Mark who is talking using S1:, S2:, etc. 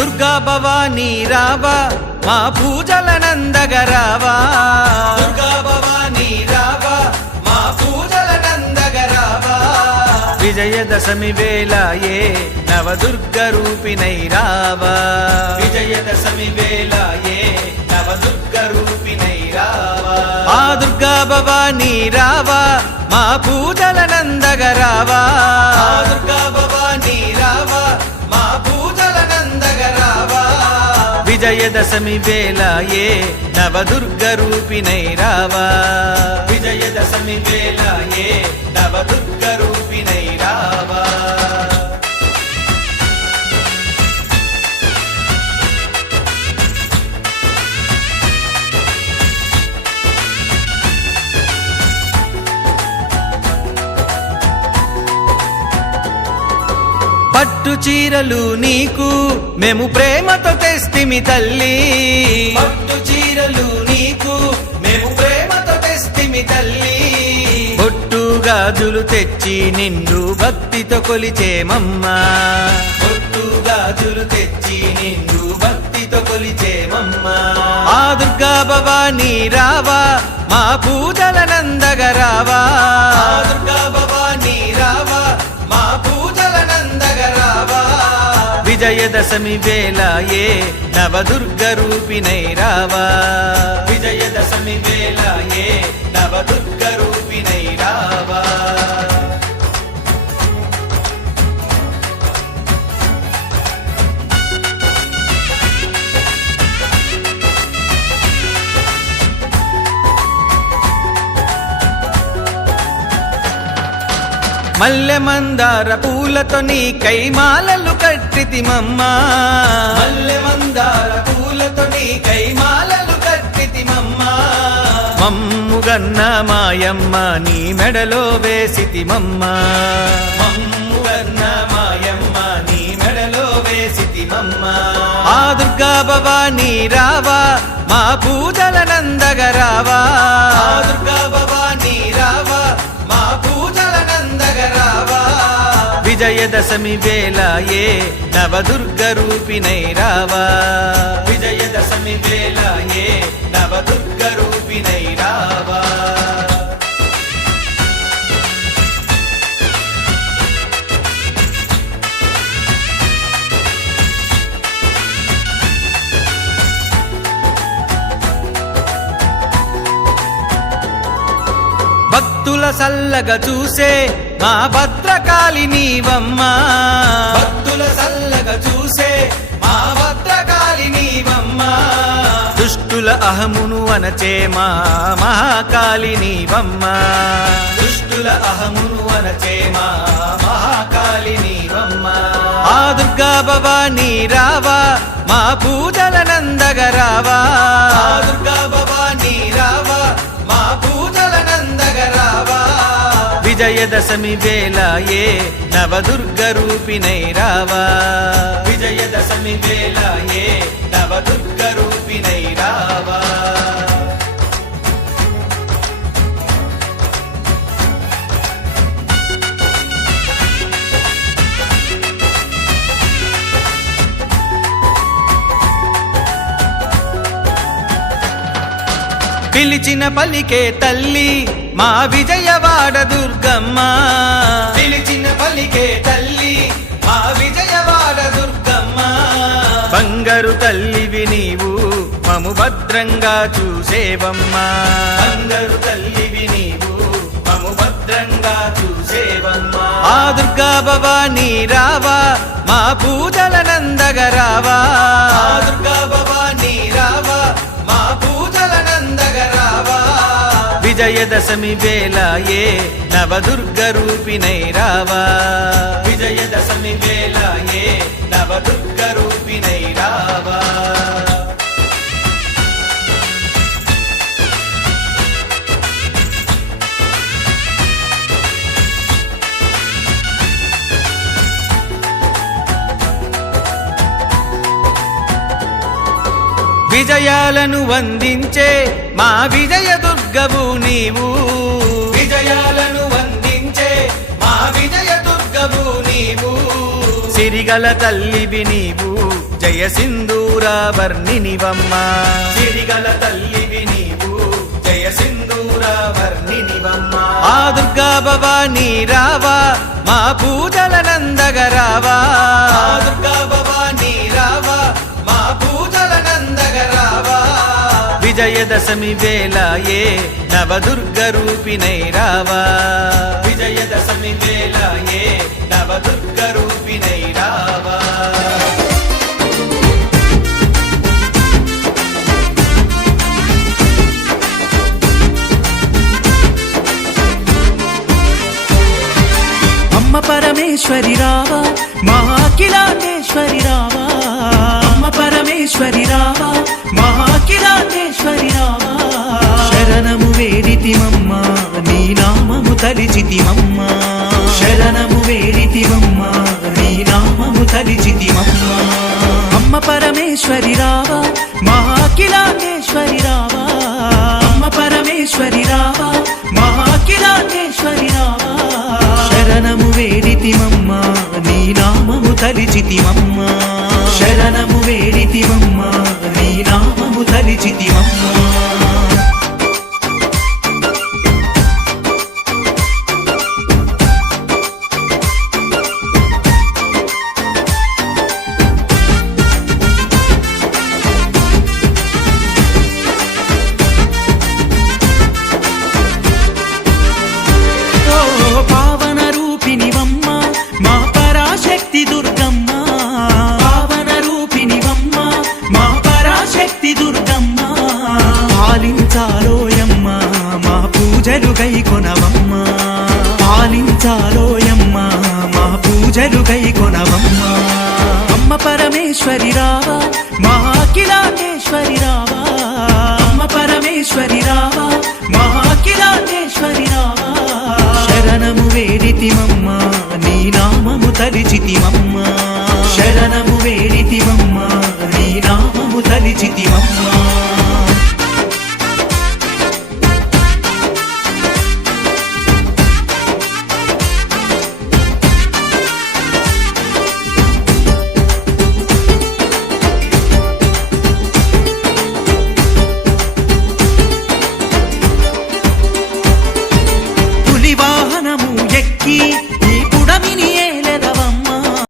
S1: దుర్గా భవానీ రావా మా పూజల నందగరావా దుర్గా భవానీ రావా మా పూజల నందగరావా విజయదశమి వేళ ఏ నవదుర్గ రూపిణై రావా. విజయదశమి వేళ ఏ నవదుర్గ రూపిణై రావా. ఆ దుర్గా భవానీ రావా మా పూజల నందగరావా దుర్గా భవానీ విజయదశమి వేళ నవదుర్గ రూపిణై రావా. విజయదశమి వేళ నవదుర్గ రూపి పట్టు చీరలు నీకు మేము ప్రేమతో తెస్తిమి తల్లి. పట్టు చీరలు నీకు మేము ప్రేమతో తెస్తిమి తల్లి. బొట్టు గాజులు తెచ్చి నిండు భక్తితో కొలిచేమమ్మా. బొట్టు గాజులు తెచ్చి నిండు భక్తితో కొలిచేమమ్మా. ఆ దుర్గా భవానీ రావా మా పూజల నందగరావా దుర్గా విజయదశమి వేళ నవదుర్గ రూపిణై రావా. విజయదశమి వేళ నవదుర్గ మల్లె మందార పూలతో నీ కైమాలలు కట్టితిమమ్మా. మల్లె మందార పూలతో నీ కైమాలలు కట్టితిమమ్మా. మమ్ముగన్న మాయమ్మ నీ మెడలో వేసితిమమ్మా. మమ్ముగన్న మాయమ్మ నీ మెడలో వేసితిమమ్మా. ఆ దుర్గా భవానీ రావా మా పూజల నందగరావా దుర్గా భవానీ విజయదశమి ఏ నవదుర్గ రూపిణై రావా. విజయదశమి ఏ నవదుర్గ రూపిణై రావా. భక్తుల సల్లగా చూసే మా భద్రకాళి నీవమ్మా. భక్తుల సల్లగా చూసే మా భద్రకాళి నీవమ్మా. దుష్టుల అహమును అనచే మా మహాకాళి నీవమ్మా. దుష్టుల అహమును అనచే మా మహాకాళి నీవమ్మా. ఆ దుర్గా భవానీ రావా మా పూజల నందగరావా. దుర్గా భవానీ రావా విజయదశమి వేళ నవదుర్గ రూపిణై రావా. విజయదశమి వేళ నవదుర్గ రూపిణై రావా. పిలిచిన పలికే తల్లి మా విజయవాడ దుర్గమ్మ. పిలిచిన పలికే తల్లి మా విజయవాడ దుర్గమ్మ. బంగారు తల్లివి నీవు మము భద్రంగా చూసేవమ్మా. బంగారు తల్లివి నీవు మము భద్రంగా చూసేవమ్మా. ఆ దుర్గా భవానీ రావా మా పూజల నందగరావా దుర్గా విజయదశమి వేళ నవదుర్గ రూపిణై రావా. విజయదశమి వేళ నవదుర్గ రూపిణై రావా. విజయాలను వందించే మా విజయ దుర్గవు నీవు. విజయాలను వందించే మా విజయ దుర్గవు నీవు. సిరిగల తల్లివి నీవు జయ సింధూర వర్ణినివమ్మ. సిరిగల తల్లివి నీవు జయ సింధూర వర్ణినివమ్మ. ఆ దుర్గా భవానీ రావా మా పూజల నందగరావా. విజయదశమి వేళ ఏ నవదుర్గ రూపిణై రావా. విజయదశమి వేళ ఏ నవదుర్గ రూపిణై రావా.
S2: అమ్మ పరమేశ్వరి రావా మా అఖిలాండేశ్వరి రావా. వేడితిమమ్మ నీ నామము తలిచితిమమ్మ. శరణము వేడితిమమ్మ నీ నామము తలిచితిమమ్మ. అమ్మ పరమేశ్వరి రావా మా రావా. అమ్మ పరమేశ్వరి రావా మా రావా. శరణము వేడితిమమ్మ నీ నామము తలిచితిమమ్మ. శరణము వేడితిమమ్మ అమ్మ పరమేశ్వరి రావా మా రావా. అమ్మ పరమేశ్వరి రావా మా రావా. శరణము వేడితిమమ్మ నీ నామము తలిచితిమమ్మ. శరణము వేడితిమమ్మ నీ నామము తలిచితిమమ్మ.